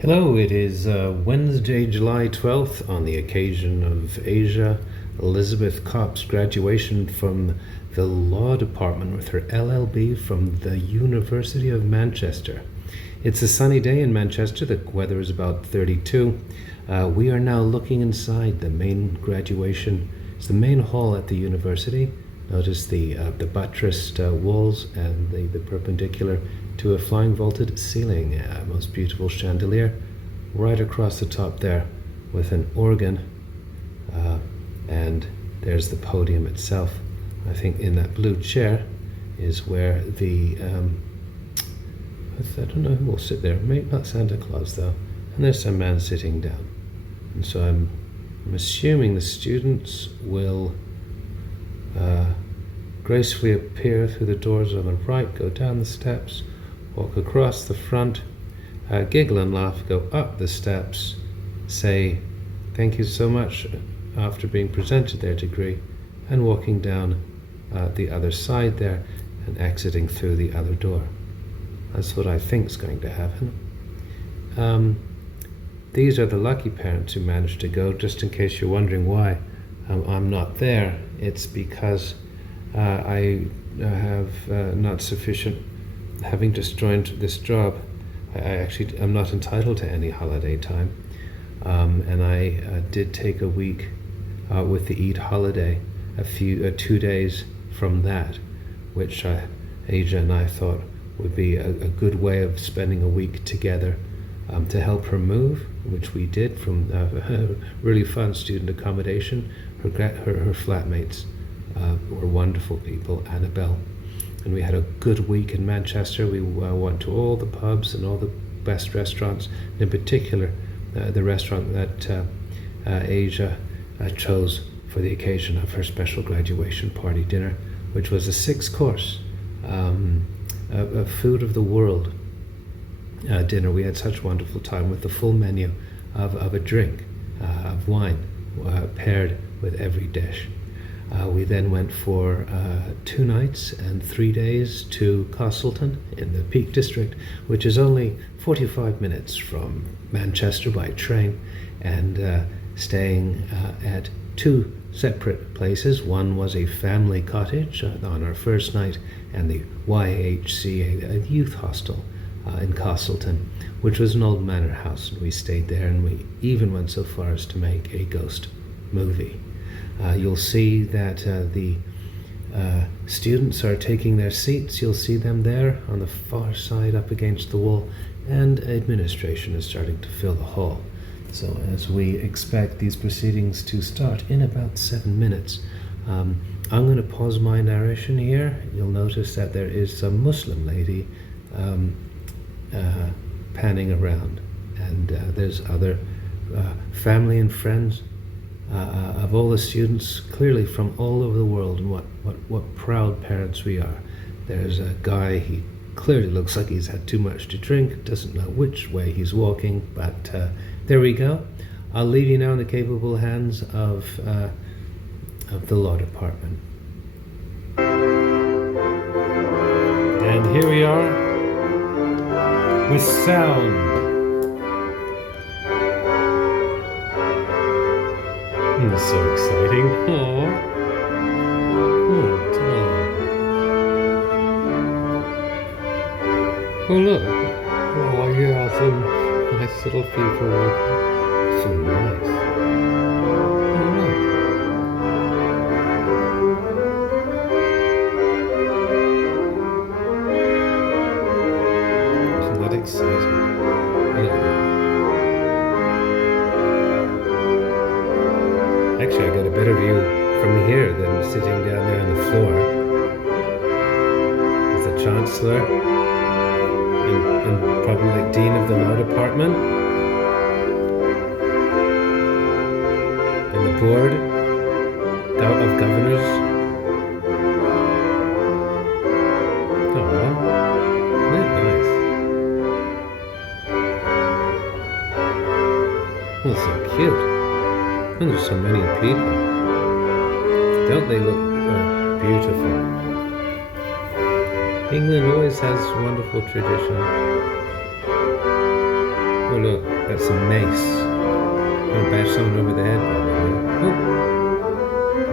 Hello, it is Wednesday, July 12th, on the occasion of Asia Elizabeth Kopp's graduation from the Law Department with her LLB from the University of Manchester. It's a sunny day in Manchester. The weather is about 32. We are now looking inside the main graduation. It's the main hall at the university. Notice the buttressed walls and the perpendicular to a flying vaulted ceiling. Most beautiful chandelier right across the top there with an organ. And there's the podium itself. I think in that blue chair is where the, I don't know who will sit there. Maybe not Santa Claus though. And there's some man sitting down. And so I'm assuming the students will gracefully appear through the doors on the right, go down the steps, walk across the front, giggle and laugh, go up the steps, say thank you so much after being presented their degree, and walking down the other side there and exiting through the other door. That's what I think is going to happen. These are the lucky parents who managed to go. Just in case you're wondering why I'm not there, it's because I have not sufficient, having just joined this job, I'm not entitled to any holiday time, and I did take a week with the Eid holiday, 2 days from that, which Asia and I thought would be a good way of spending a week together to help her move, which we did from really fun student accommodation. Her flatmates were wonderful people, Annabelle, and we had a good week in Manchester. We went to all the pubs and all the best restaurants, in particular the restaurant that Asia chose for the occasion of her special graduation party dinner, which was a 6-course a food of the world dinner. We had such wonderful time with the full menu of a drink, of wine, paired with every dish. We then went for 2 nights and 3 days to Castleton in the Peak District, which is only 45 minutes from Manchester by train, and staying at 2 separate places. One was a family cottage on our first night, and the YHCA, a youth hostel in Castleton, which was an old manor house, and we stayed there, and we even went so far as to make a ghost movie. You'll see that the students are taking their seats. You'll see them there on the far side up against the wall, and administration is starting to fill the hall. So as we expect these proceedings to start in about 7 minutes, I'm going to pause my narration here. You'll notice that there is some Muslim lady panning around, and there's other family and friends of all the students, clearly from all over the world, and what proud parents we are. There's a guy, he clearly looks like he's had too much to drink, doesn't know which way he's walking, but there we go. I'll leave you now in the capable hands of the law department. And here we are with sound. So exciting. Aww. Oh, look. Oh, yeah, some nice little people. So nice. Oh, look. Isn't that exciting? Actually, I got a better view from here than sitting down there on the floor. There's the Chancellor and probably Dean of the Law Department, and the Board of Governors. Oh, isn't that nice? Oh, so cute. And there's so many people. Don't they look beautiful? England always has wonderful tradition. Oh look, that's a mace. Gonna bash someone over the head, probably. Oh.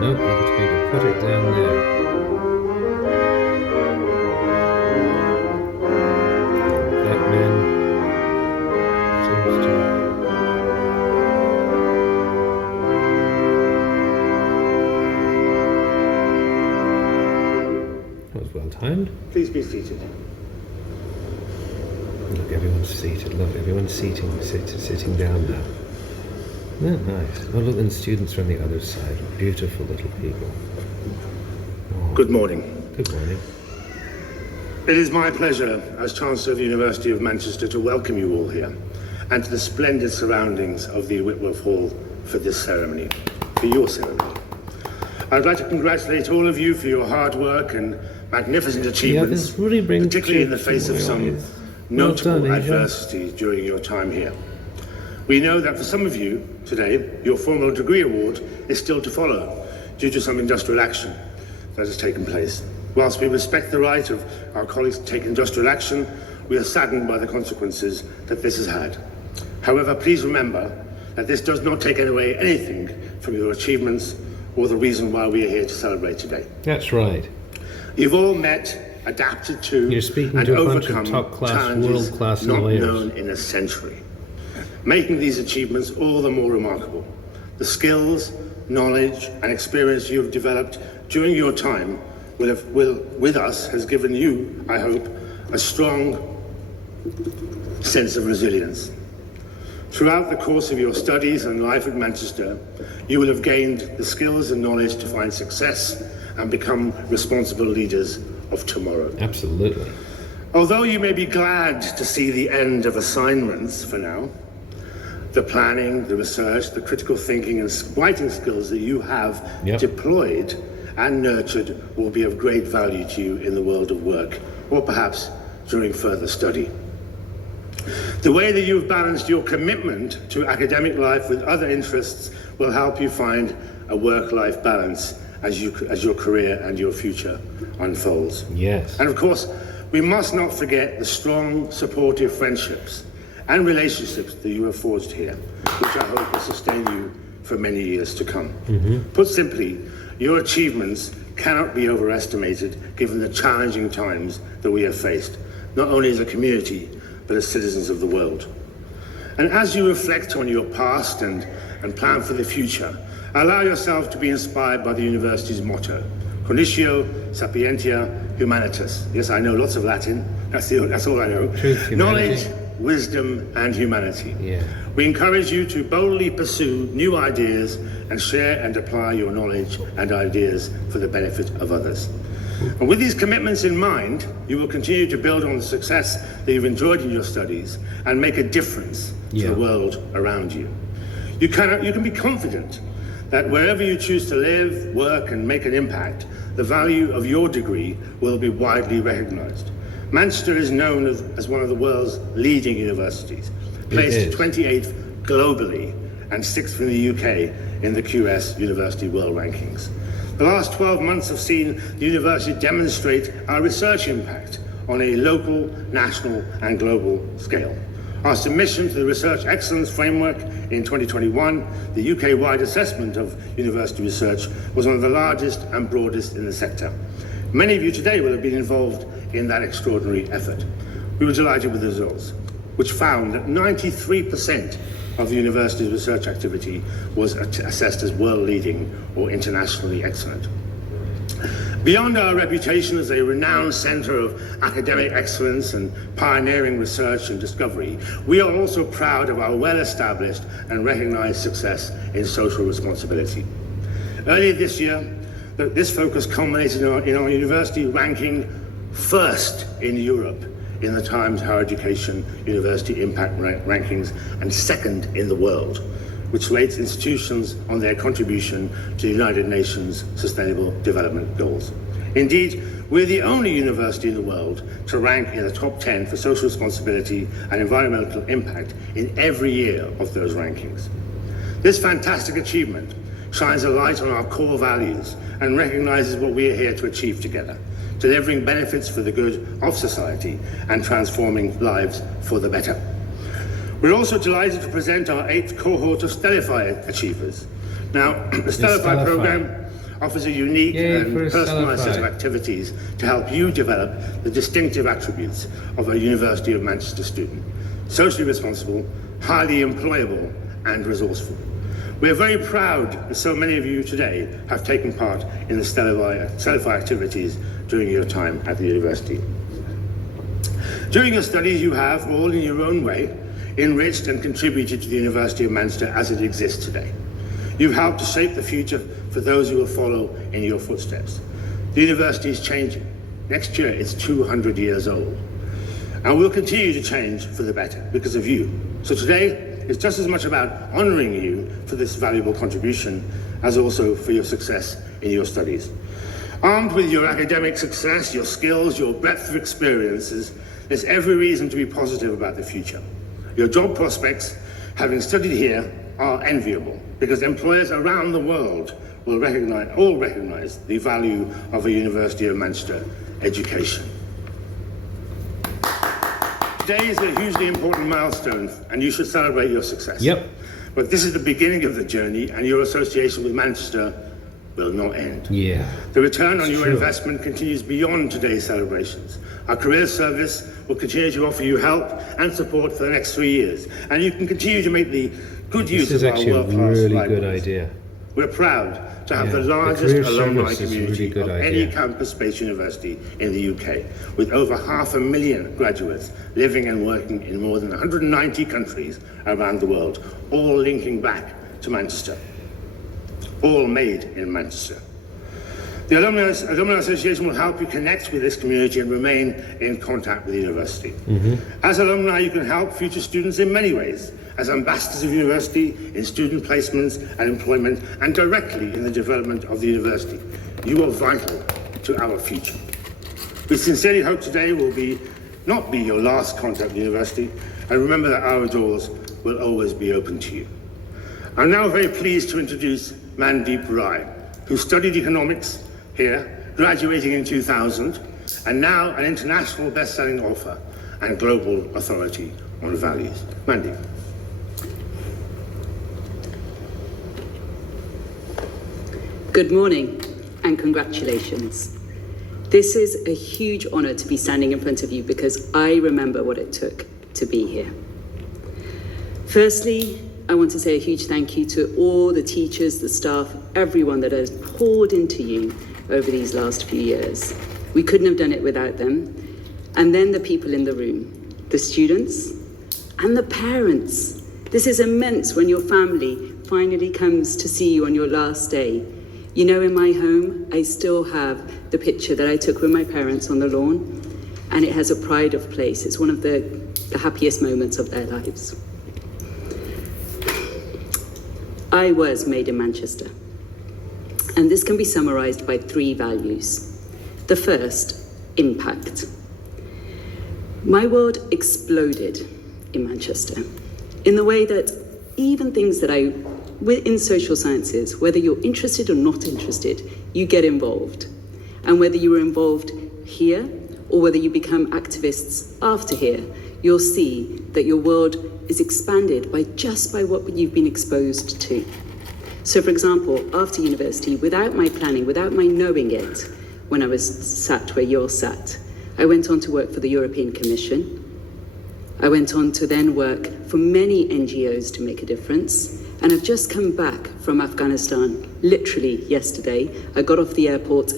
Nope, we're just going to put it down there. That man seems to... That was well timed. Please be seated. Look, everyone's seated. Look, everyone's sitting down now. Isn't that nice? Oh, look, and students from the other side. Beautiful little people. Oh, Good morning. good morning. It is my pleasure as Chancellor of the University of Manchester to welcome you all here and to the splendid surroundings of the Whitworth Hall for this ceremony, for your ceremony. I'd like to congratulate all of you for your hard work and magnificent achievements, this really brings particularly in the tears face to of my some eyes. notable Well done, Asia. adversity during your time here. We know that for some of you today, your formal degree award is still to follow due to some industrial action that has taken place. Whilst we respect the right of our colleagues to take industrial action, we are saddened by the consequences that this has had. However, please remember that this does not take away anything from your achievements or the reason why we are here to celebrate today. That's right. You've all met, adapted to, You're speaking and to a bunch of overcome top-class, challenges world-class not lawyers. known in a century, making these achievements all the more remarkable. The skills, knowledge, and experience you have developed during your time with us has given you, I hope, a strong sense of resilience. Throughout the course of your studies and life at Manchester, you will have gained the skills and knowledge to find success and become responsible leaders of tomorrow. Absolutely. Although you may be glad to see the end of assignments for now, the planning, the research, the critical thinking and writing skills that you have deployed and nurtured will be of great value to you in the world of work, or perhaps during further study. The way that you've balanced your commitment to academic life with other interests will help you find a work-life balance as your career and your future unfolds. Yes. And of course, we must not forget the strong, supportive friendships and relationships that you have forged here, which I hope will sustain you for many years to come. Put simply, your achievements cannot be overestimated given the challenging times that we have faced, not only as a community, but as citizens of the world. And as you reflect on your past and plan for the future, allow yourself to be inspired by the university's motto, Cognitio Sapientia Humanitas. Yes, I know lots of Latin, that's all I know. Truth, humanity. Knowledge, wisdom, and humanity. Yeah. We encourage you to boldly pursue new ideas and share and apply your knowledge and ideas for the benefit of others. And with these commitments in mind, you will continue to build on the success that you've enjoyed in your studies and make a difference to the world around you. You can be confident that wherever you choose to live, work, and make an impact, the value of your degree will be widely recognized. Manchester is known as one of the world's leading universities, placed 28th globally and 6th in the UK in the QS University World Rankings. The last 12 months have seen the university demonstrate our research impact on a local, national, and global scale. Our submission to the Research Excellence Framework in 2021, the UK-wide assessment of university research, was one of the largest and broadest in the sector. Many of you today will have been involved in that extraordinary effort. We were delighted with the results, which found that 93% of the university's research activity was assessed as world-leading or internationally excellent. Beyond our reputation as a renowned centre of academic excellence and pioneering research and discovery, we are also proud of our well-established and recognised success in social responsibility. Earlier this year, this focus culminated in our university ranking first in Europe in the Times Higher Education University Impact Rankings and second in the world, which rates institutions on their contribution to the United Nations Sustainable Development Goals. Indeed, we're the only university in the world to rank in the top 10 for social responsibility and environmental impact in every year of those rankings. This fantastic achievement shines a light on our core values and recognises what we are here to achieve together, delivering benefits for the good of society and transforming lives for the better. We're also delighted to present our 8th cohort of Stellify achievers. Now, the Stellify Stellify program offers a unique Yay and for personalised set of Stellify. activities to help you develop the distinctive attributes of a University of Manchester student: socially responsible, highly employable, and resourceful. We are very proud that so many of you today have taken part in the Stellify activities during your time at the university. During your studies, you have, all in your own way, enriched and contributed to the University of Manchester as it exists today. You've helped to shape the future for those who will follow in your footsteps. The university is changing. Next year, it's 200 years old. And will continue to change for the better because of you. So today, it's just as much about honouring you for this valuable contribution as also for your success in your studies. Armed with your academic success, your skills, your breadth of experiences, there's every reason to be positive about the future. Your job prospects, having studied here, are enviable because employers around the world will recognise the value of a University of Manchester education. Today is a hugely important milestone and you should celebrate your success. Yep. But this is the beginning of the journey and your association with Manchester will not end. Yeah. The return on It's your true. investment continues beyond today's celebrations. Our career service will continue to offer you help and support for the next 3 years. And you can continue to make the good use This is of our actually a world-class really libraries. good idea. We're proud to have Yeah, the the largest career alumni service is a community really good of any idea. campus-based university in the UK, with over 500,000 graduates living and working in more than 190 countries around the world, all linking back to Manchester, all made in Manchester. The Alumni Association will help you connect with this community and remain in contact with the university. As alumni, you can help future students in many ways, as ambassadors of the university, in student placements and employment, and directly in the development of the university. You are vital to our future. We sincerely hope today will not be your last contact with the university, and remember that our doors will always be open to you. I'm now very pleased to introduce Mandeep Rai, who studied economics here, graduating in 2000, and now an international best-selling author and global authority on values. Mandeep. Good morning and congratulations. This is a huge honour to be standing in front of you because I remember what it took to be here. Firstly, I want to say a huge thank you to all the teachers, the staff, everyone that has poured into you over these last few years. We couldn't have done it without them. And then the people in the room, the students and the parents. This is immense when your family finally comes to see you on your last day. You know, in my home, I still have the picture that I took with my parents on the lawn, and it has a pride of place. It's one of the happiest moments of their lives. I was made in Manchester, and this can be summarised by 3 values. The first, impact. My world exploded in Manchester in the way that even things that in social sciences, whether you're interested or not interested, you get involved. And whether you were involved here or whether you become activists after here, you'll see that your world is expanded by what you've been exposed to. So for example, after university, without my planning, without my knowing it, when I was sat where you're sat, I went on to work for the European Commission. I went on to then work for many NGOs to make a difference. And I've just come back from Afghanistan, literally yesterday. I got out of the airport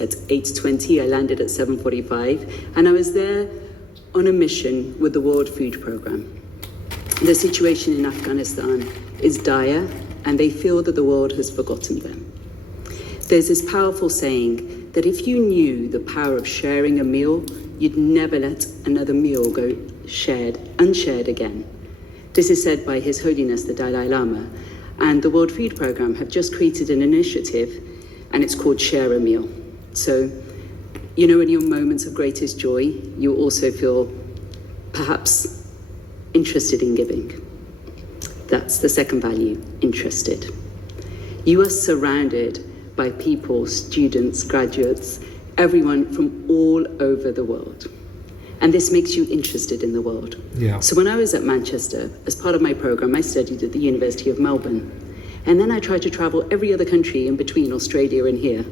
at 8:20, I landed at 7:45, and I was there on a mission with the World Food Programme. The situation in Afghanistan is dire, and they feel that the world has forgotten them. There's this powerful saying that if you knew the power of sharing a meal, you'd never let another meal go unshared again. This is said by His Holiness the Dalai Lama, and the World Food Programme have just created an initiative, and it's called Share a Meal. So, you know, in your moments of greatest joy, you also feel perhaps interested in giving. That's the second value, interested. You are surrounded by people, students, graduates, everyone from all over the world. And this makes you interested in the world. Yeah. So when I was at Manchester, as part of my program, I studied at the University of Melbourne. And then I tried to travel every other country in between Australia and here.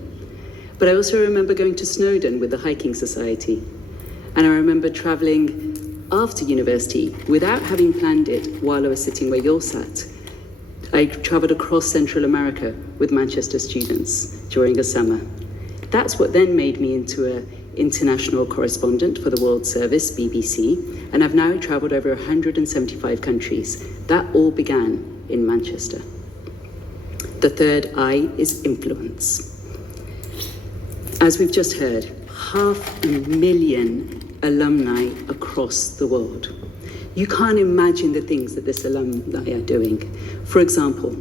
But I also remember going to Snowdon with the Hiking Society. And I remember traveling after university without having planned it while I was sitting where you're sat. I traveled across Central America with Manchester students during a summer. That's what then made me into an international correspondent for the World Service, BBC, and I've now traveled over 175 countries. That all began in Manchester. The third I is influence. As we've just heard, 500,000 alumni across the world. You can't imagine the things that this alumni are doing. For example,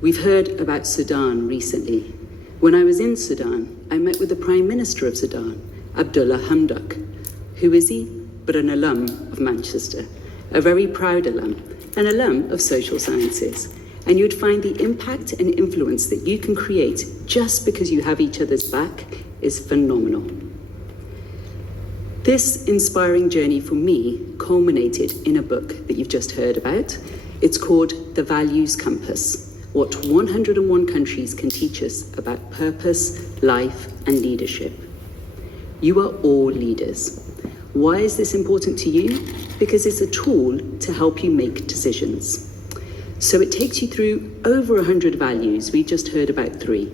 we've heard about Sudan recently. When I was in Sudan, I met with the Prime Minister of Sudan, Abdullah Hamdok. Who is he? But an alum of Manchester, a very proud alum, an alum of social sciences. And you'd find the impact and influence that you can create just because you have each other's back is phenomenal. This inspiring journey for me culminated in a book that you've just heard about. It's called The Values Compass, what 101 countries can teach us about purpose, life, and leadership. You are all leaders. Why is this important to you? Because it's a tool to help you make decisions. So it takes you through over 100 values. We just heard about 3.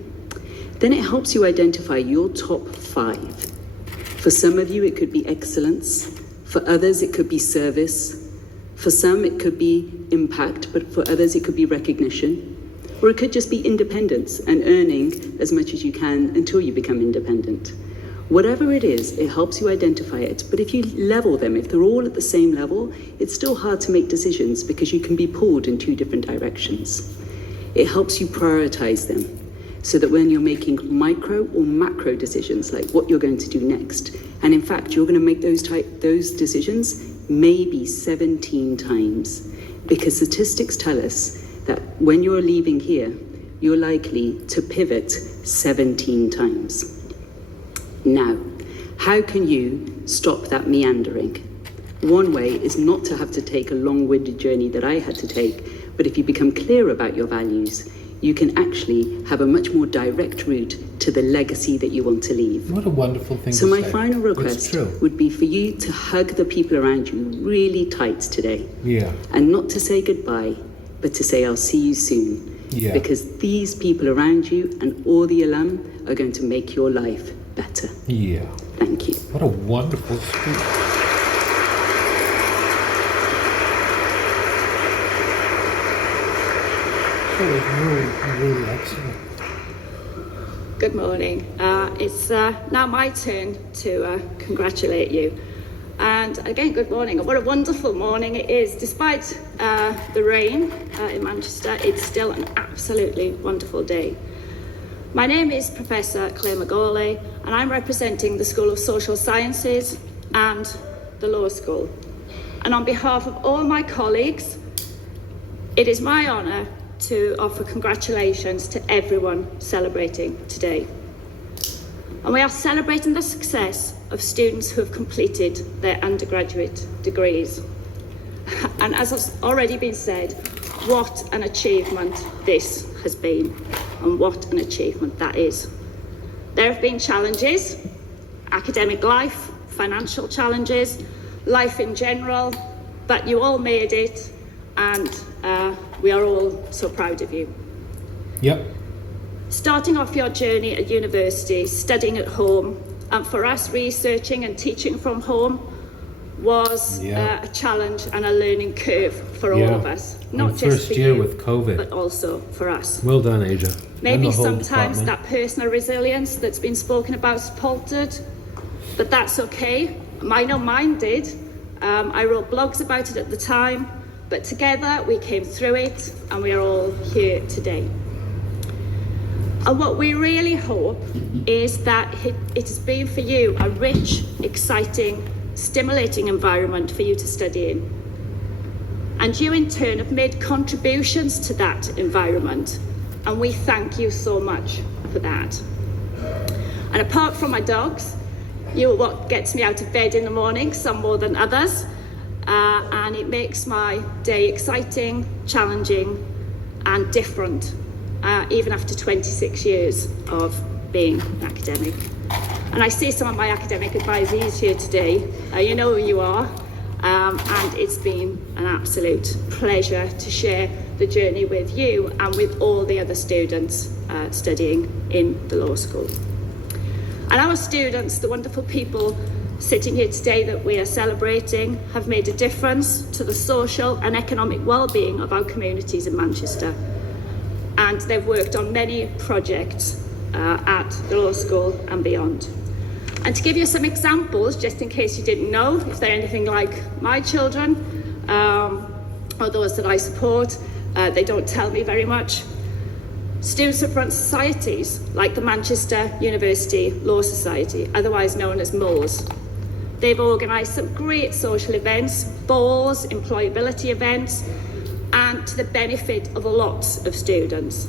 Then it helps you identify your top 5. For some of you, it could be excellence. For others, it could be service. For some, it could be impact, but for others, it could be recognition. Or it could just be independence and earning as much as you can until you become independent. Whatever it is, it helps you identify it. But if you level them, if they're all at the same level, it's still hard to make decisions because you can be pulled in 2 different directions. It helps you prioritize them so that when you're making micro or macro decisions, like what you're going to do next, and in fact, you're going to make those decisions maybe 17 times, because statistics tell us that when you're leaving here, you're likely to pivot 17 times. Now, how can you stop that meandering? One way is not to have to take a long-winded journey that I had to take, but if you become clear about your values, you can actually have a much more direct route to the legacy that you want to leave. What a wonderful thing So to my say. final It's request true. would be for you to hug the people around you really tight today. Yeah. And not to say goodbye, but to say I'll see you soon. Yeah. Because these people around you and all the alum are going to make your life better. Yeah. Thank you. What a wonderful speech. That was really, really excellent. Good morning. It's now my turn to congratulate you. And again, good morning. What a wonderful morning it is. Despite the rain in Manchester, it's still an absolutely wonderful day. My name is Professor Claire McGauley, and I'm representing the School of Social Sciences and the Law School. And on behalf of all my colleagues, it is my honour to offer congratulations to everyone celebrating today. And we are celebrating the success of students who have completed their undergraduate degrees. And as has already been said, what an achievement this has been, and what an achievement that is. There have been challenges, academic life, financial challenges, life in general, but you all made it, and we are all so proud of you. Yep. Starting off your journey at university, studying at home, and for us researching and teaching from home was a challenge and a learning curve for all of us. Not And just first for year you, with COVID. but also for us. Well done, Asia. Maybe And the whole sometimes department. that personal resilience that's been spoken about is faltered, but that's okay. I know mine did. I wrote blogs about it at the time, but together we came through it and we are all here today. And what we really hope is that it has been for you a rich, exciting, stimulating environment for you to study in. And you in turn have made contributions to that environment, and we thank you so much for that. And apart from my dogs, You are what gets me out of bed in the morning, some more than others. And it makes my day exciting, challenging, and different, even after 26 years of being an academic. And I see some of my academic advisees here today. You know who you are, and it's been an absolute pleasure to share the journey with you and with all the other students studying in the law school. And our students, the wonderful people sitting here today that we are celebrating, have made a difference to the social and economic well-being of our communities in Manchester. And they've worked on many projects at the law school and beyond. And to give you some examples, just in case you didn't know, if they're anything like my children, or those that I support, they don't tell me very much. Students have run societies like the Manchester University Law Society, otherwise known as MULS. They've organised some great social events, balls, employability events, and to the benefit of lots of students.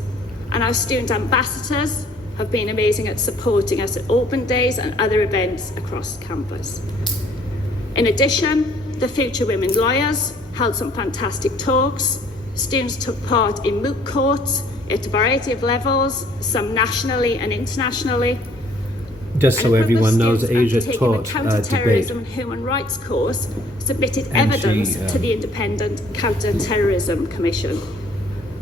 And our student ambassadors have been amazing at supporting us at open days and other events across campus. In addition, the Future Women Lawyers held some fantastic talks. Students took part in moot courts at a variety of levels, some nationally and internationally. Just so everyone knows, Asia taught the Counter-Terrorism debate. and Human Rights course submitted And evidence she, to the Independent Counter-Terrorism Commission.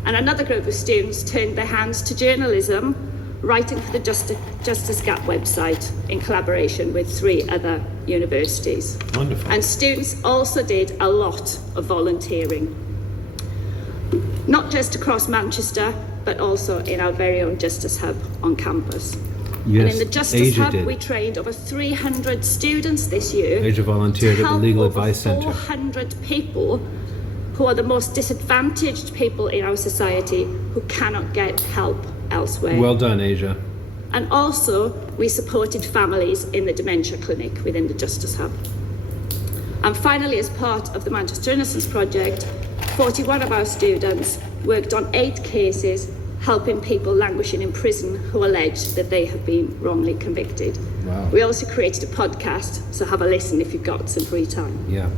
And another group of students turned their hands to journalism, writing for the Justice Gap website in collaboration with 3 other universities. Wonderful. And students also did a lot of volunteering, not just across Manchester, but also in our very own Justice Hub on campus. Yes, And in the Justice Asia Hub, did. we trained over 300 students this year. Asia volunteered to at the help Legal over Advice Centre. 400 people who are the most disadvantaged people in our society who cannot get help elsewhere. Well done, Asia. And also, we supported families in the dementia clinic within the Justice Hub. And finally, as part of the Manchester Innocence Project, 41 of our students worked on 8 cases helping people languishing in prison who allege that they have been wrongly convicted. Wow. We also created a podcast, so have a listen if you've got some free time. Yeah.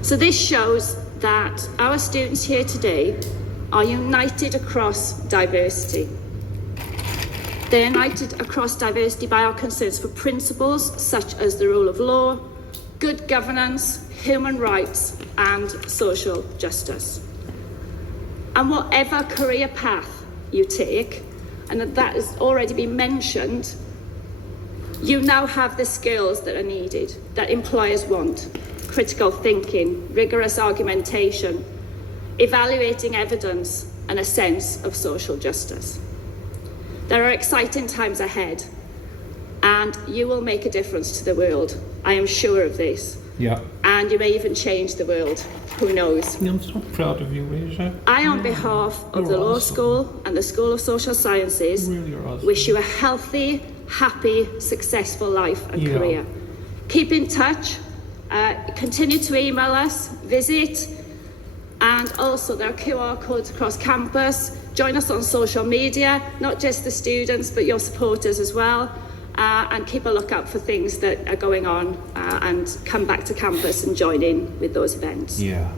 So this shows that our students here today are united across diversity. They're united across diversity by our concerns for principles such as the rule of law, good governance, human rights, and social justice. And whatever career path you take, and that has already been mentioned, you now have the skills that are needed, that employers want. Critical thinking, rigorous argumentation, evaluating evidence, and a sense of social justice. There are exciting times ahead, and you will make a difference to the world. I am sure of this. Yeah. And you may even change the world. Who knows? I'm so proud of you, Asia. I, on behalf of the Law School and the School of Social Sciences, Really are awesome. wish you a healthy, happy, successful life and Yeah. career. Keep in touch, continue to email us, visit, and also there are QR codes across campus. Join us on social media, not just the students, but your supporters as well. And keep a lookout for things that are going on and come back to campus and join in with those events. Yeah.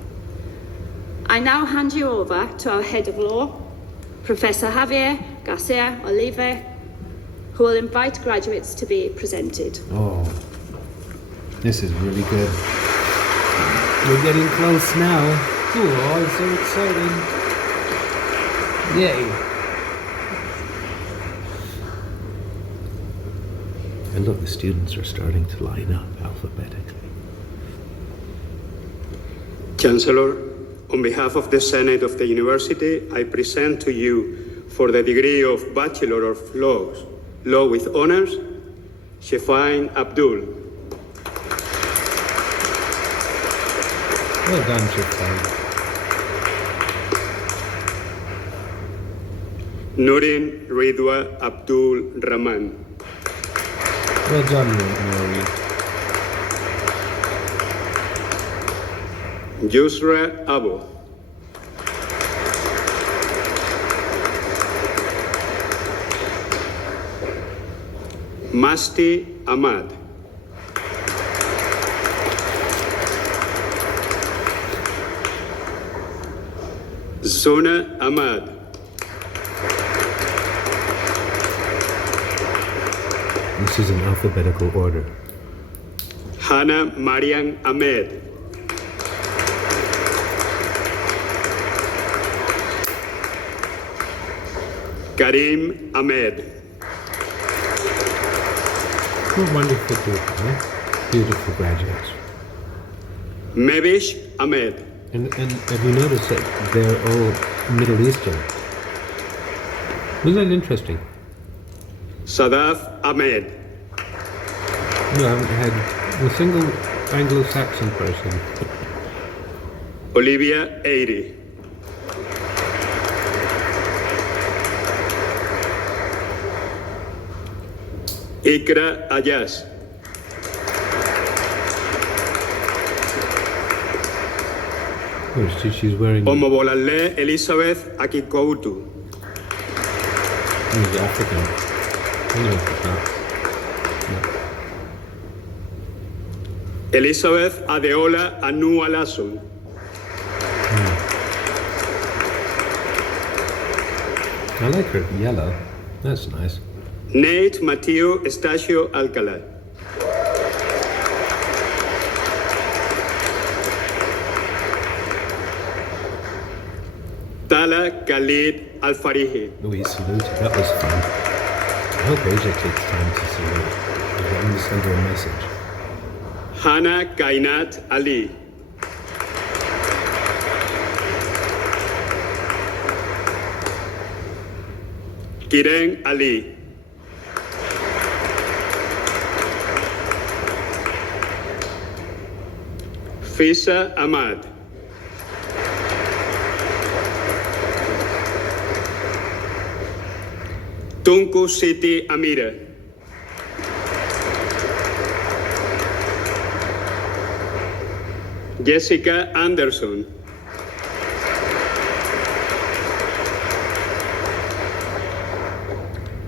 I now hand you over to our Head of Law, Professor Javier Garcia Olive, who will invite graduates to be presented. Oh, this is really good. We're getting close now. Oh, it's so exciting. Yay. And look, the students are starting to line up alphabetically. Chancellor, on behalf of the Senate of the University, I present to you for the degree of Bachelor of Laws, Law with Honors, Shefain Abdul. Well done, Chifai. Nurin Ridwa Abdul Rahman. Well done, Maureen. Yusra Abu. Masti Ahmad. Zona Ahmad, This is in alphabetical order. Hannah Marian Ahmed, Karim Ahmed, What a wonderful group, huh? Beautiful graduates. Mevish Ahmed, And have you noticed that they're all Middle Eastern? Isn't that interesting? Sadaf Ahmed, No, I haven't had a single Anglo-Saxon person. Olivia Eiri, Ikra Ayaz, Oh, she's wearing Omobolale Elizabeth Akikoutu, she's African. No, she's not. Elizabeth Adeola Anu Alasun, I like her yellow. That's nice. Nate Mateo Estacio Alcalá, Tala Khalid Al-Farihi, We saluted. That was fun. I hope Asia takes time to salute. I'm going to send her a message. Hana Kainat Ali, Kiren Ali, Fisa Ahmad, Tunku Siti Amira, Jessica Anderson,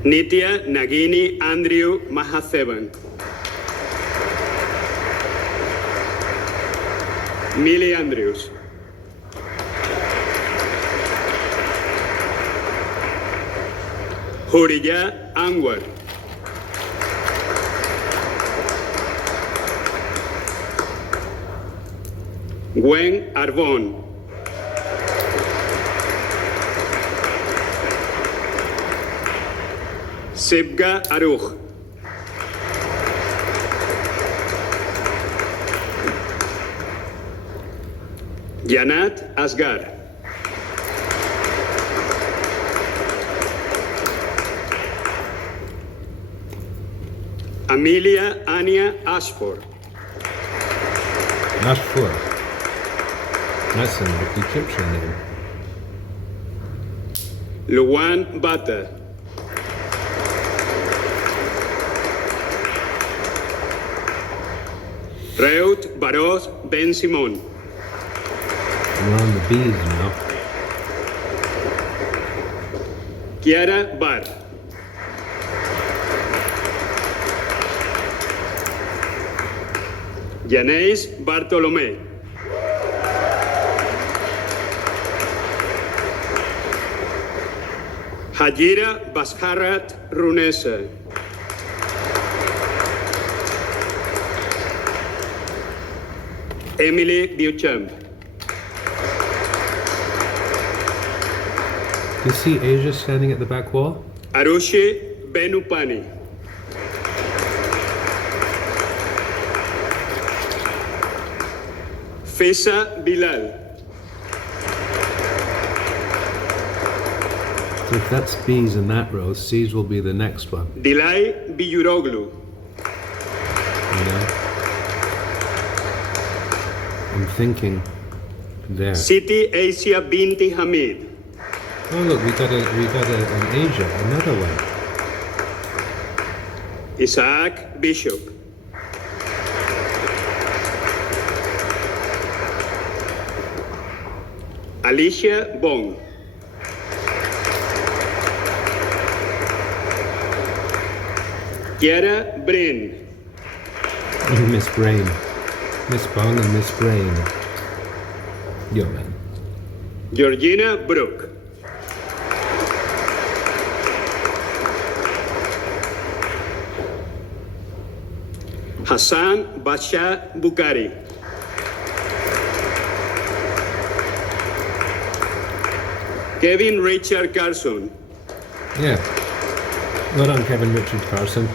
Nitya Nagini Andrew Mahasevan, Millie Andrews, Huriya Anwar, Gwen Arbon, Sibga Aruj, Janat Asgar, Amelia Anya Ashford, Ashfur. That's an Egyptian name. Luwan Bata, Reut Baros Ben Simon, We're on the bees now. Kiara Bar, Yanais Bartolomé, Hajira Basharat Runesa, Emily Beauchamp, You see Asia standing at the back wall? Arushi Benupani, Fisa Bilal, So if that's B's in that row, C's will be the next one. Dilay Biyuroglu, You know? I'm thinking there. Siti Asia Binti Hamid, Oh look, we got an Asia, another one. Isaac Bishop, Alicia Bong, Kiara Brin, Miss Brain. Miss Bong and Miss Brain. Yo man. Georgina Brook. Hassan Basha Bukhari. Kevin Richard Carson. Yeah. Well done, Kevin Richard Carson.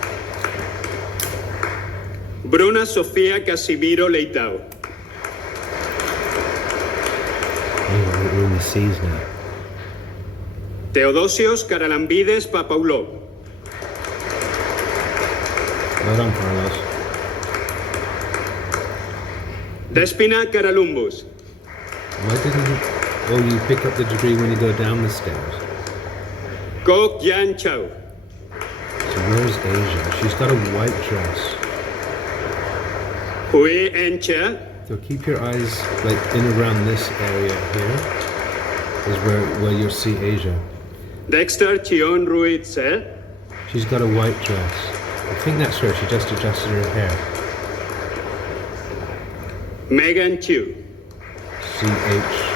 Bruna Sofía Casimiro Leitao. Oh, we're in the seas now. Teodosios Caralambides Papaulou. Well done, Carlos. Despina Caralumbus. Why didn't you... Oh, you pick up the degree when you go down the stairs. Kok Yan Chao. So where's Asia? She's got a white dress. Hui Encha. So keep your eyes like in around this area here is where you'll see Asia. Dexter Chion Ruiz. She's got a white dress. I think that's her. She just adjusted her hair. Megan Chu. C-H.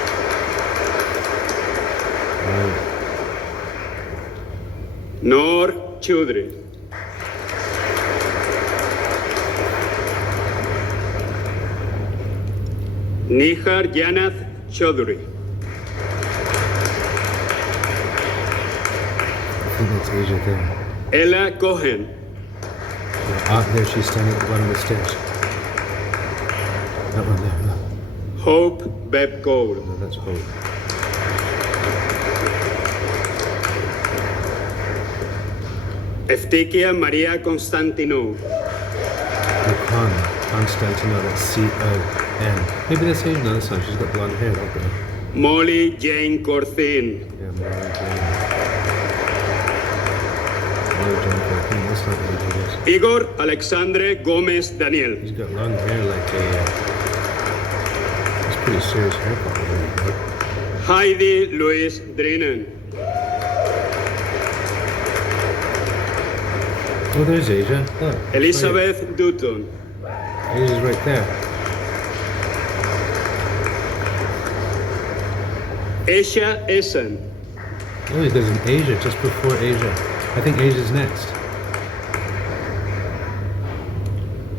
Noor Choudhury. Nihar Janath Choudhury. I think that's Asia there. Ella Cohen. Ah, there she's standing at the bottom of the stairs. That one there, no. Hope Beb Cole. No, that's Hope. Eftikia Maria Constantinou. Khan, Constantino, that's C-O-N. Maybe that's Asian, no, that's not. She's got blonde hair, like that. Molly Jane Corthin. Yeah, Mary Jane. Mary Jane Corkin, that's not Asian, is. Igor Alexandre Gomez Daniel. He's got long hair like a... it's pretty serious hair probably. Heidi Louise Drinnen. Oh, there's Asia. Look. Elizabeth Dutton. Asia's right there. Asia Essen. Oh, there's an Asia just before Asia. I think Asia's next.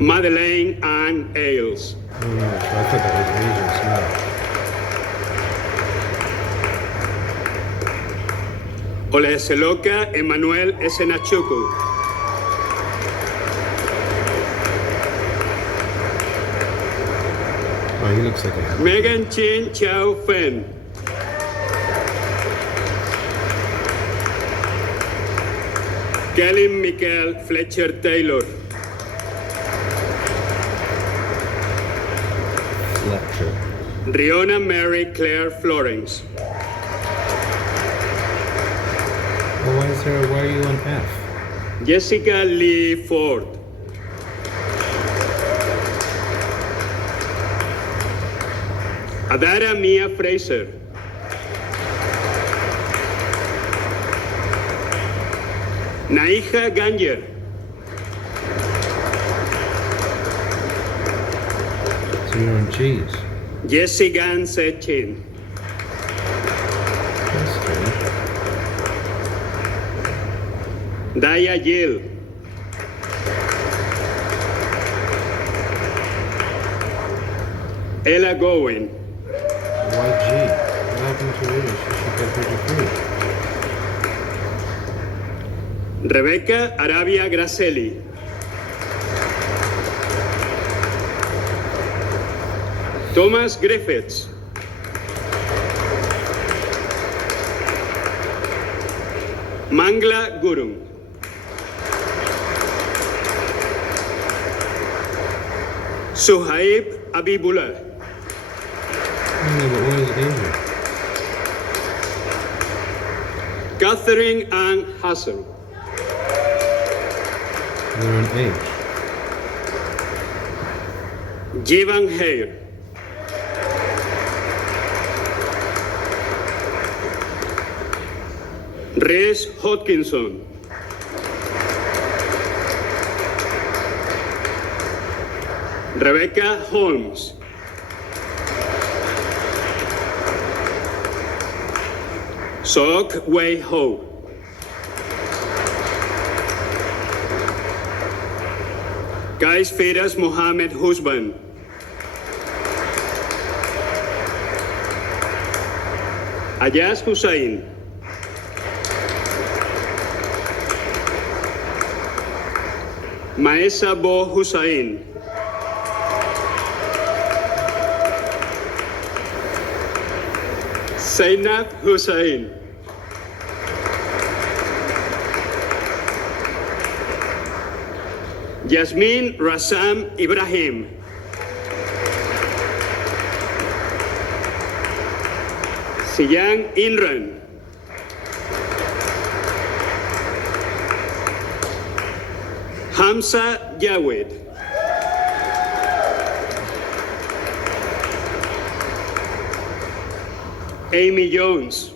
Madeleine Ann Ailes. Oh no, so I thought that was Asia, it's not. Oleseloka Emmanuel Esenachuku. Oh, he looks like a... Megan Chin Chow Fen. Kelly Michael Fletcher Taylor. Fletcher. Riona Mary Claire Florence. Oh, why are you on F? Jessica Lee Ford. Adara Mia Fraser. Naija Ganger. So you're on G's. Jesse Gan Sechin. That's strange. Daya Gill. Ella Gowen. Why G? What happened to her? She should get her degree. Rebecca Arabia Gracelli. Thomas Griffiths. Mangla Gurung. Suhaib Abibullah. No, but where is Asia? Catherine Ann Hassel. They're on H. Jivan Hare. Reese Hodkinson. Rebecca Holmes. Sok Wei Ho. Kais Firas Mohammed Husban. Ayaz Hussain. Maesa Bo Hussain. Zainab Hussain. Yasmin Rassam Ibrahim. Siyang Inran. Hamza Jawed. Amy Jones.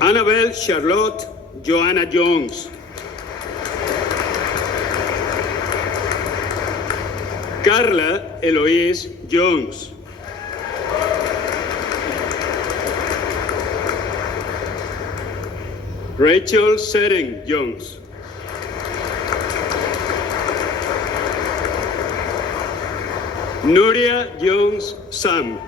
Annabelle Charlotte Joanna Jones. Carla Eloise Jones. Rachel Seren Jones. Nuria Jones Sam.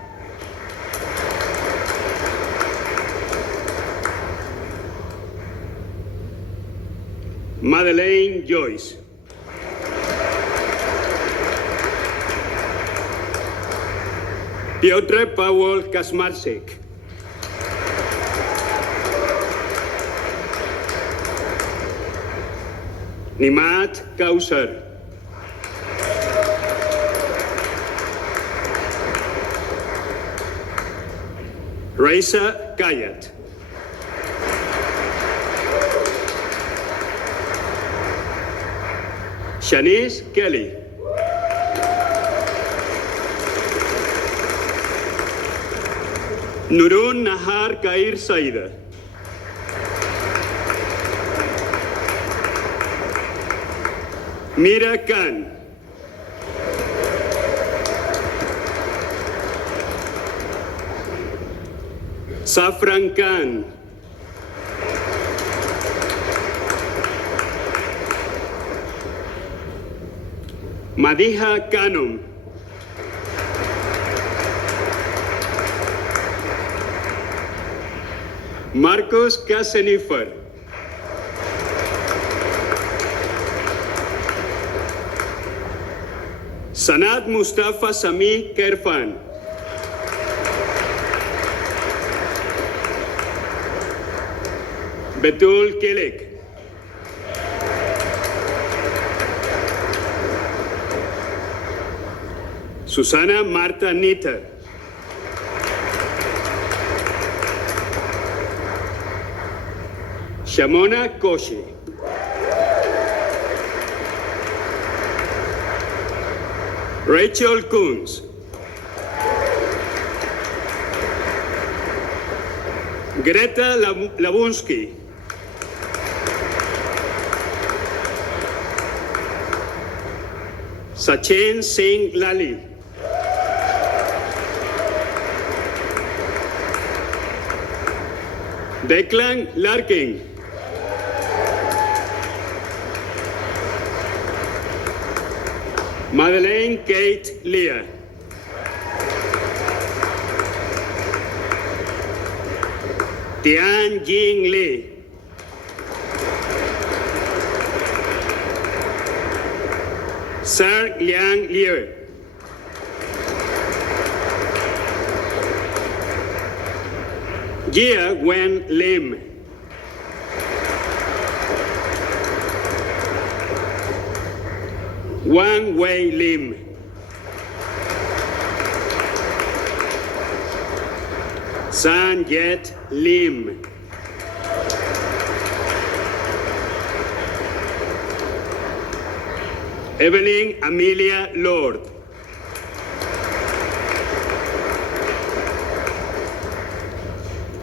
Madeleine Joyce. Piotr Paweł Kasmarczyk. Nimat Kausar. Raisa Kayat. Shanice Kelly. Nurun Nahar Kair Saida. Mira Khan. Safran Khan. Madiha Khanum. Marcos Kasenifer. Sanad Mustafa Sami Kerfan. Betul Kelek. Susana Marta Nitter. Shamona Koshi. Rachel Coons. Greta Labunsky. Sachin Singh Lali. Declan Larkin. Madeleine Kate Leah. Tian Jing Lee. Sir Liang Liu. Jia Wen Lim. Wang Wei Lim. San Yet Lim. Evelyn Amelia Lord.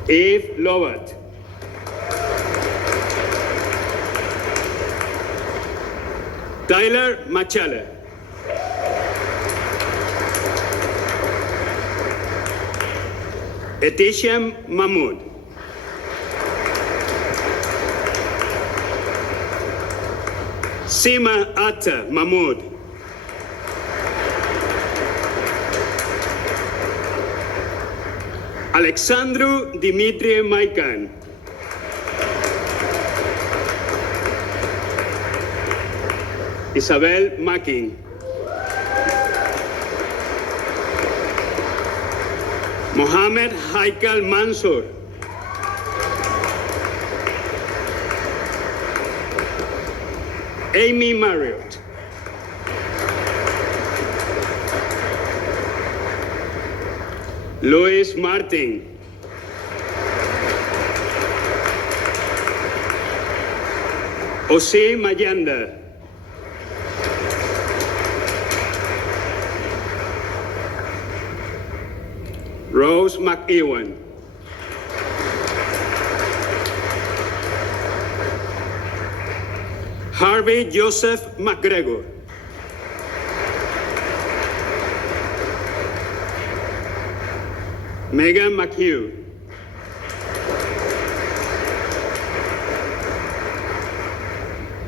Eve Lovat. Tyler Machala. Etisham Mahmood. Sima Atta Mahmood. Alexandru Dimitrie Maikan. Isabel Makin. Mohammed Haikal Mansour. Amy Marriott. Luis Martin. Osi Mayanda. Rose McEwan. Harvey Joseph McGregor. Megan McHugh.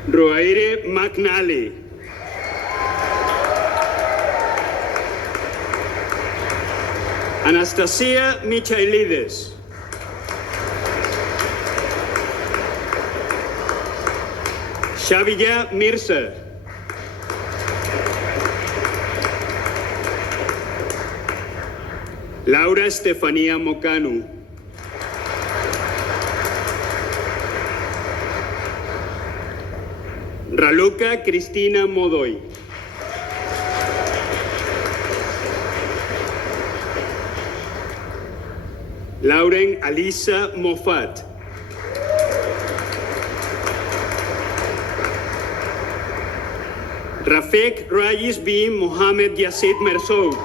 Roaire McNally. Anastasia Michailides. Shavija Mirza. Laura Estefania Mocanu. Raluca Cristina Modoy. Lauren Alisa Moffat. Rafik Rayis bin Mohamed Yassid Merzouk.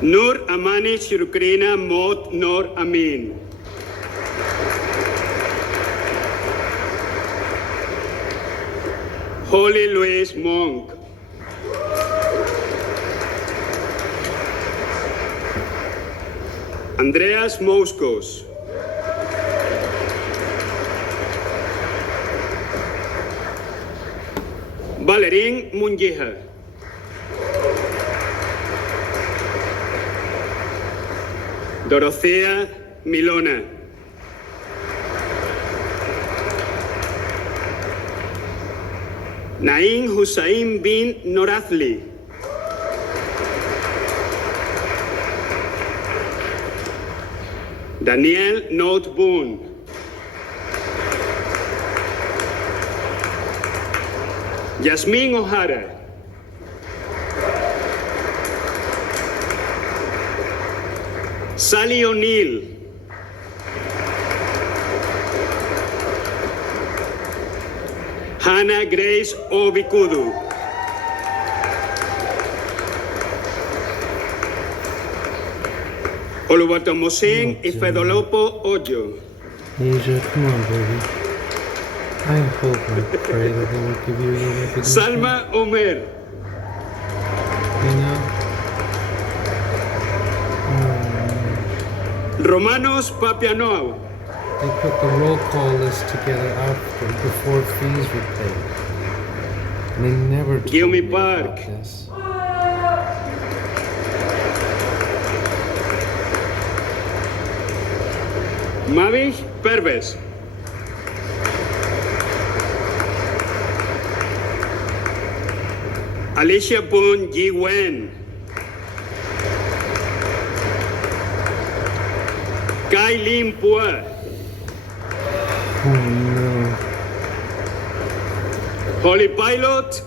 Nur Amani Shirukrina Mot Nor Amin. Holy Louis Monk. Andreas Moskos. Valerín Munguija. Dorothea Milona. Naim Hussein bin Norathli. Daniel Note Boone. Yasmin O'Hara. Sally O'Neill. Hannah Grace Obikudu. Oluwatomosin Ifedolopo Ojo. Asia, come on, baby. I hope and pray that they will give you your recognition. Salma Omer. You know? Romanos Papianoau. They put the roll call list together after, before fees were paid. And they never told Gilmy me about Park. this. Mavish Perves. Alicia Poon Yi Wen. Kai Lim Pua. Oh no. Holy Pilot.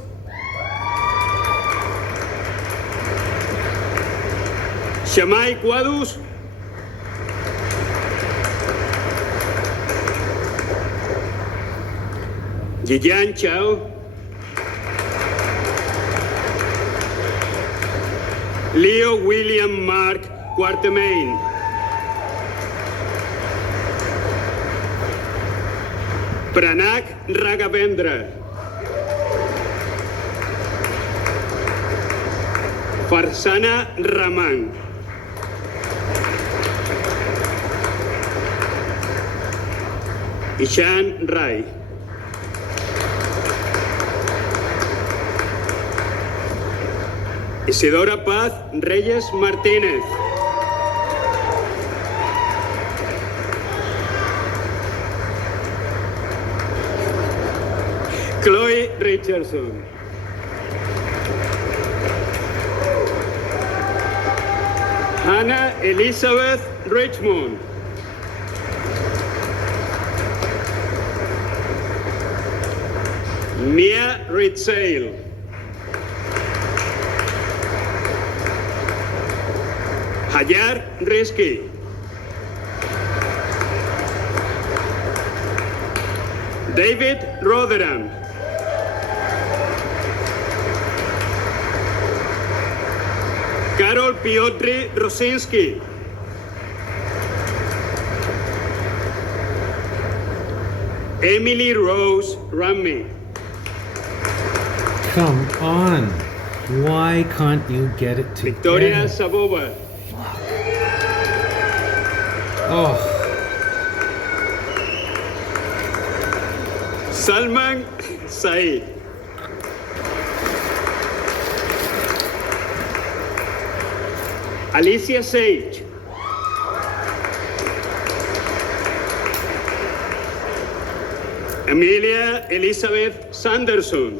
Shamai Quadus. Yiyan Chao. Leo William Mark Quartermain. Pranak Raghavendra. Farsana Rahman. Ishan Rai. Isidora Paz Reyes Martínez. Chloe Richardson. Hannah Elizabeth Richmond. Mia Ritzail. Hayar Rizki. David Rotherham. Karol Piotr Rosinski. Emily Rose Ramey. Come on. Why can't you get it together? Victoria Sabova. Oh, Salman Saeed. Alicia Sage. Emilia Elizabeth Sanderson.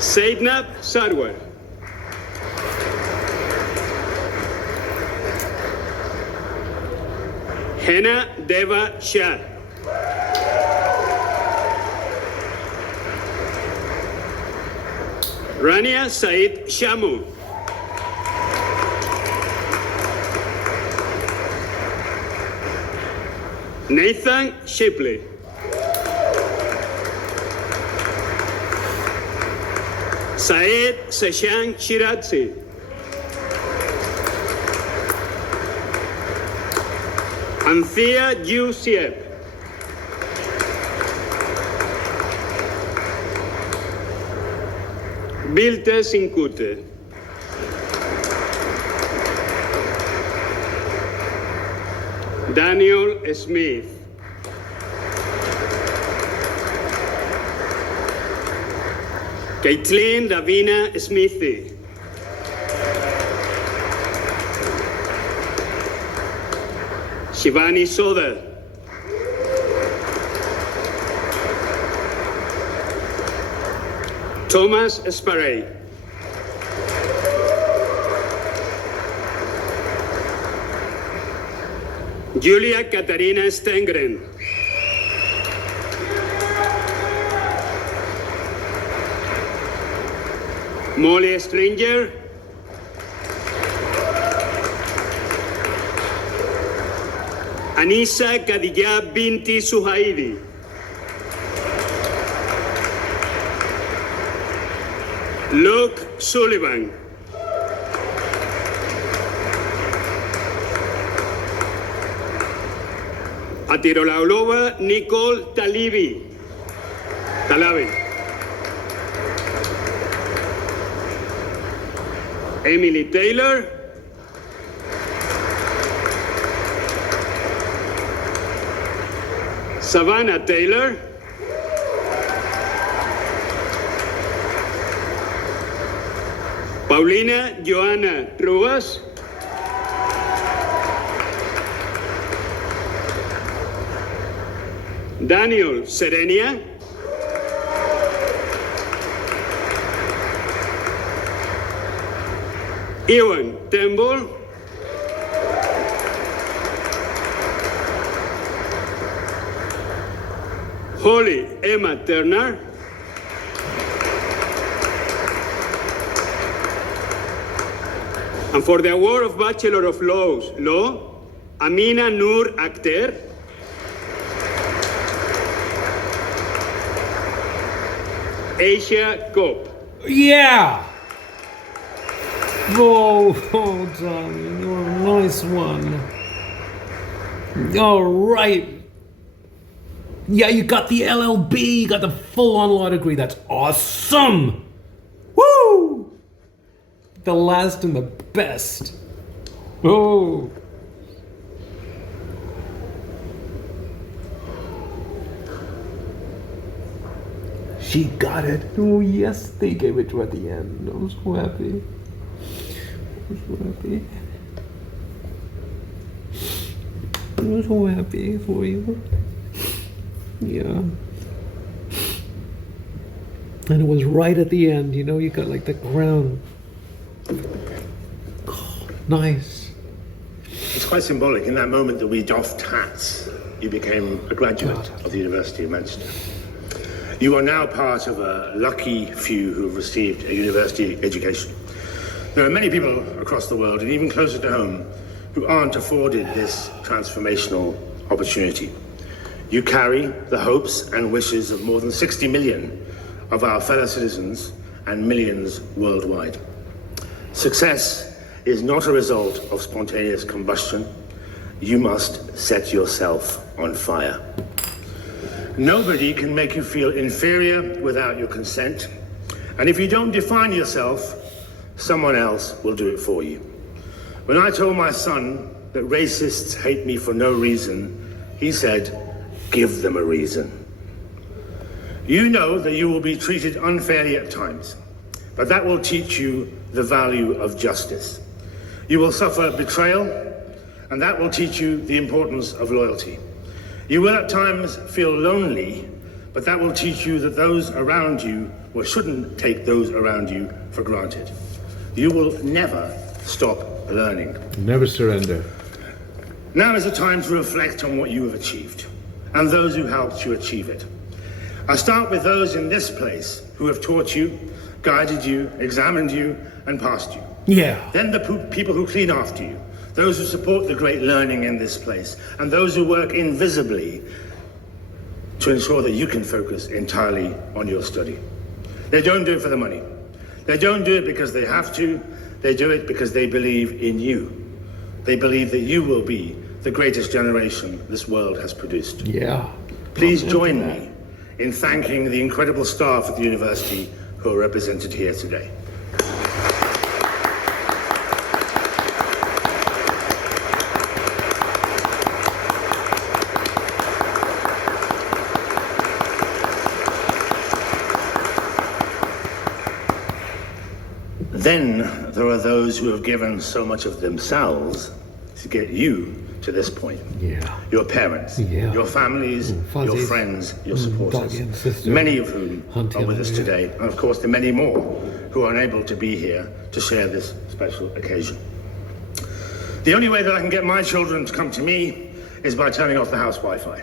Zainab Sarwar. Henna Deva Shah. Rania Said Shamu. Nathan Shipley. Said Seshan Shirazi. Anthea Yusiep. Bilte Sinkute. Daniel Smith. Caitlin Davina Smithy. Shivani Soda. Thomas Sparey. Julia Katarina Stengren. Molly Stringer. Anisa Khadija Binti Suhaidi. Luke Sullivan. Atirolaulova Nicole Talabi. Emily Taylor. Savannah Taylor. Paulina Joana Ruas. Daniel Serenia. Ewan Temple. Holly Emma Turner. And for the award of Bachelor of Law, Amina Noor Akhter. Asia Cope. yeah! Oh, darling, you're a nice one. All right. Yeah, you got the LLB, you got the full-on law degree. That's awesome! Woo! The last and the best. Oh. She got it. Oh yes, they gave it to her at the end. I was so happy. I was so happy for you. Yeah. And it was right at the end, you know, you got like the crown. Oh, nice. It's quite symbolic. In that moment that we doffed hats, you became a graduate of the University of Manchester. You are now part of a lucky few who have received a university education. There are many people across the world, and even closer to home, who aren't afforded this transformational opportunity. You carry the hopes and wishes of more than 60 million of our fellow citizens and millions worldwide. Success is not a result of spontaneous combustion. You must set yourself on fire. Nobody can make you feel inferior without your consent. And if you don't define yourself, someone else will do it for you. When I told my son that racists hate me for no reason, he said, give them a reason. You know that you will be treated unfairly at times, but that will teach you the value of justice. You will suffer betrayal, and that will teach you the importance of loyalty. You will at times feel lonely, but that will teach you that those around you, or shouldn't take those around you for granted. You will never stop learning. Never surrender. Now is the time to reflect on what you have achieved and those who helped you achieve it. I start with those in this place who have taught you, guided you, examined you, and passed you. Yeah. Then the people who clean after you, those who support the great learning in this place, and those who work invisibly to ensure that you can focus entirely on your study. They don't do it for the money. They don't do it because they have to. They do it because they believe in you. They believe that you will be the greatest generation this world has produced. Yeah. Please join me in thanking the incredible staff at the university who are represented here today. Then there are those who have given so much of themselves to get you to this point. Yeah. Your parents, Yeah. your families, your fuzzies. friends, your Doggy supporters, and sister. many of whom Hunty are with us yeah. today, and of course the many more who are unable to be here to share this special occasion. The only way that I can get my children to come to me is by turning off the house Wi-Fi.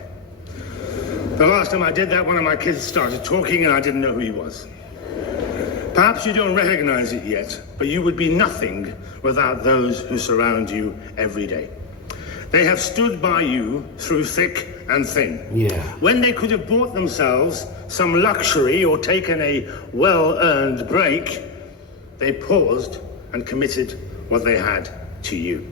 The last time I did that, one of my kids started talking and I didn't know who he was. Perhaps you don't recognize it yet, but you would be nothing without those who surround you every day. They have stood by you through thick and thin. Yeah. When they could have bought themselves some luxury or taken a well-earned break, they paused and committed what they had to you.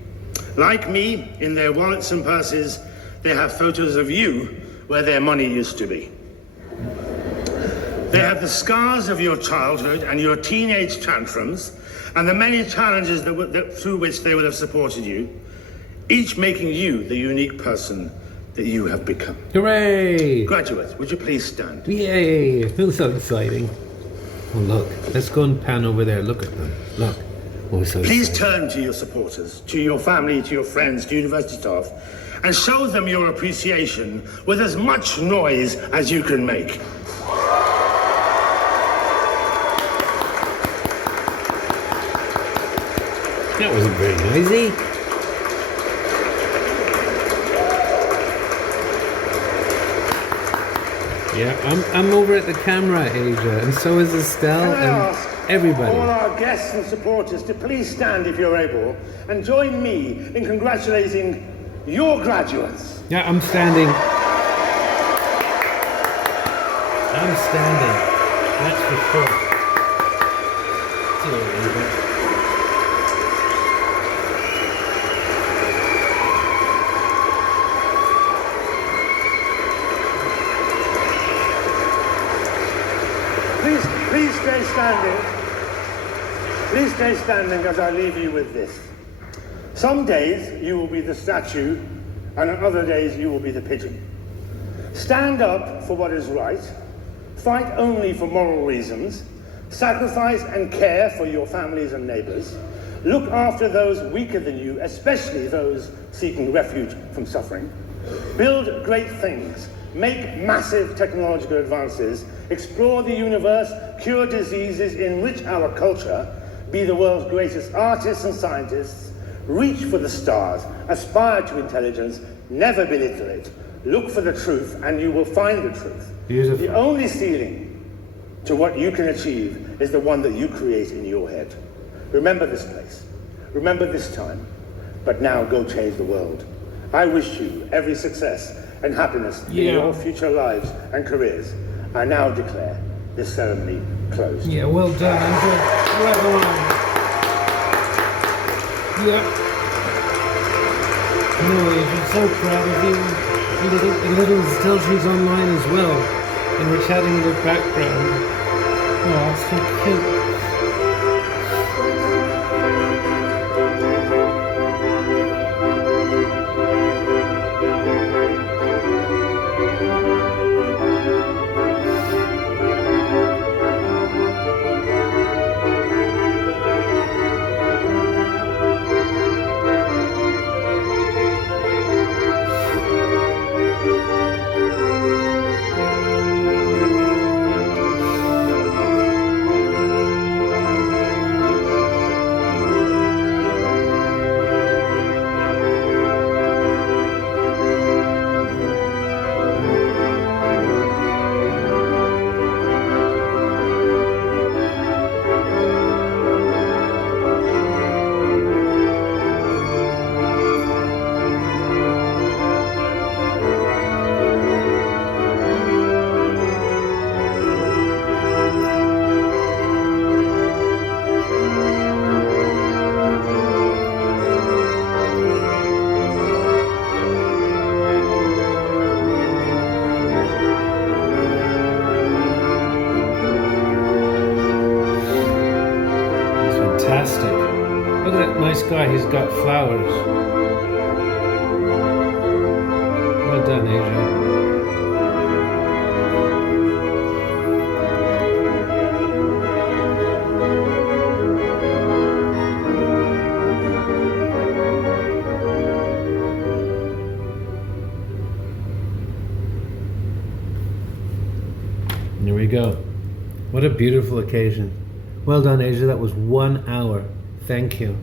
Like me, in their wallets and purses, they have photos of you where their money used to be. They have the scars of your childhood and your teenage tantrums and the many challenges through which they would have supported you, each making you the unique person that you have become. Hooray! Graduates, would you please stand? Yay! Feels so exciting. Oh, look. Let's go and pan over there. Look at them. Look. Oh, so Please exciting. turn to your supporters, to your family, to your friends, to university staff, and show them your appreciation with as much noise as you can make. That wasn't very noisy. Yeah, I'm over at the camera, Asia, and so is Estelle Can I ask and everybody. all our guests and supporters to please stand if you're able and join me in congratulating your graduates. Yeah, I'm standing. I'm standing. That's for sure. Hello, Ava. stay standing. Please stay standing as I leave you with this. Some days you will be the statue, and on other days you will be the pigeon. Stand up for what is right, fight only for moral reasons, sacrifice and care for your families and neighbors, look after those weaker than you, especially those seeking refuge from suffering, build great things, make massive technological advances, explore the universe, cure diseases, enrich our culture, be the world's greatest artists and scientists, reach for the stars, aspire to intelligence, never belittle it, look for the truth and you will find the truth. Beautiful. The only ceiling to what you can achieve is the one that you create in your head. Remember this place, remember this time, but now go change the world. I wish you every success and happiness in your future lives and careers. I now declare this ceremony closed. Yeah, well done, Andrew. Right on. Yeah. No, I'm so proud of you. Little Stelzy's online as well, and we're chatting in the background. Oh, it's so cute. Look at that nice guy, he's got flowers. Well done, Asia. Here we go. What a beautiful occasion. Well done, Asia. That was 1 hour. Thank you.